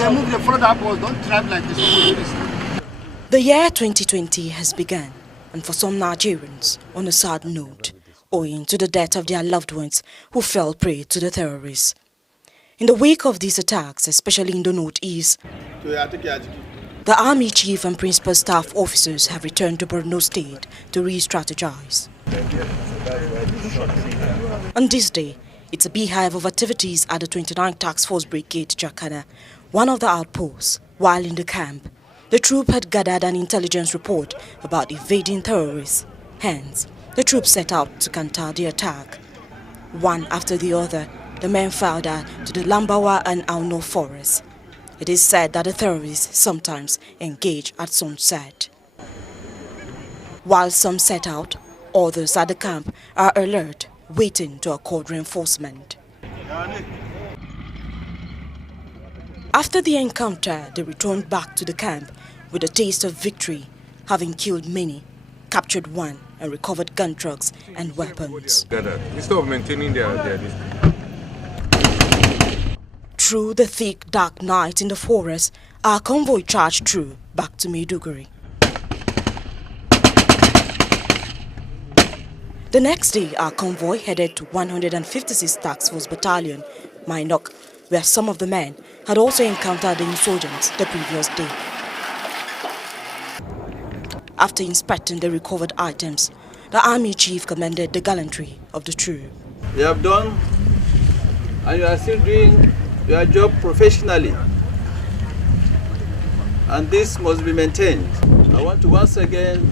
they move, they follow that bus, don't drive like this. The year 2020 has begun, and for some Nigerians, on a sad note, owing to the death of their loved ones who fell prey to the terrorists. In the wake of these attacks, especially in the northeast, the Army Chief and Principal Staff Officers have returned to Borno State to re-strategize. On this day, it's a beehive of activities at the 29th Task Force Brigade Jacana, one of the outposts. While in the camp, the troop had gathered an intelligence report about evading terrorists. Hence, the troops set out to counter the attack. One after the other, the men filed out to the Lambawa and Auno forests. It is said that the terrorists sometimes engage at sunset. While some set out, others at the camp are alert, waiting to accord reinforcement. After the encounter, they returned back to the camp with a taste of victory, having killed many, captured one, and recovered gun trucks and weapons. Instead of maintaining their Through the thick, dark night in the forest, our convoy charged through back to Maiduguri. The next day, our convoy headed to 156th Task Force Battalion, Mainok, where some of the men had also encountered the insurgents the previous day. After inspecting the recovered items, the Army Chief commended the gallantry of the troop. You have done, and you are still doing your job professionally, and this must be maintained. I want to once again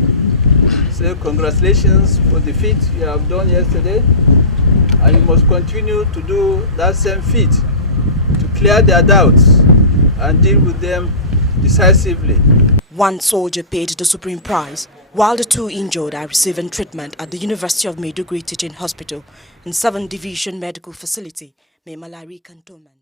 say congratulations for the feat you have done yesterday, and you must continue to do that same feat to clear their doubts and deal with them decisively. One soldier paid the supreme price, while the two injured are receiving treatment at the University of Maiduguri Teaching Hospital and 7th Division Medical Facility, Memalari Cantonment.